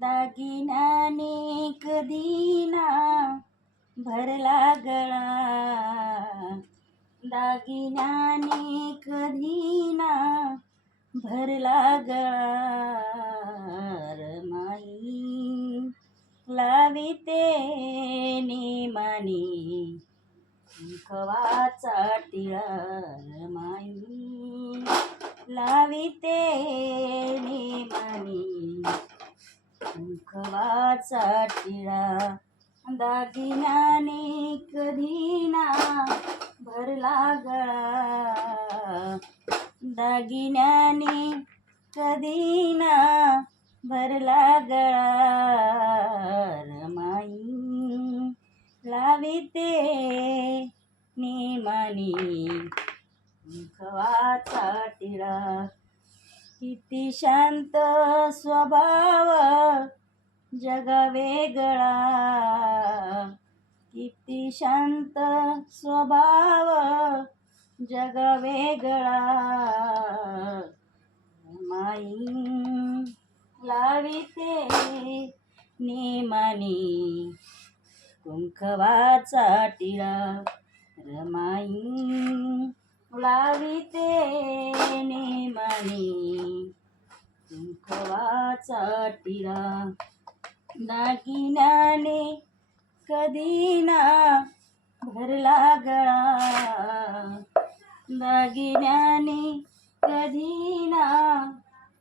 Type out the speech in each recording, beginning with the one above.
दागिन्याने कधी ना भरला गळा, दागिन्याने कधी ना भरला गळा, रमाई लाविते नेमाने खवाचा टिळा, रमाई लाविते नेमाने खवाचा टिळा, दागिन्याने कधी ना भरला गळा, दागिन्याने कधी ना भरला गळा, रमाई लाविते नेमाने खवाचा टिळा, किती शांत स्वभाव जग वेगळा, किती शांत स्वभाव जग वेगळा, रमाई लाविते नेमाने कुंकवाचा टिळा, रमाई लाविते नेमाने कुंकवाचा टिळा, दागिन्याने कधी ना भरला गळा, दागिन्याने कधी ना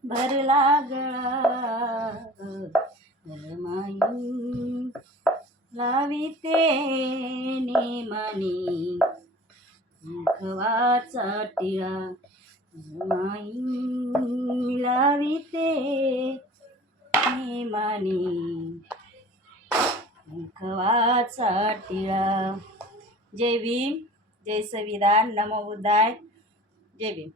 भरला गळा, रमाई लाविते नेमाने खवाचा टिळा, रमाई लाविते नेमाने खवाचा टिळा. जय भीम, जय संविधान, नमो बुद्धाय, जय भीम.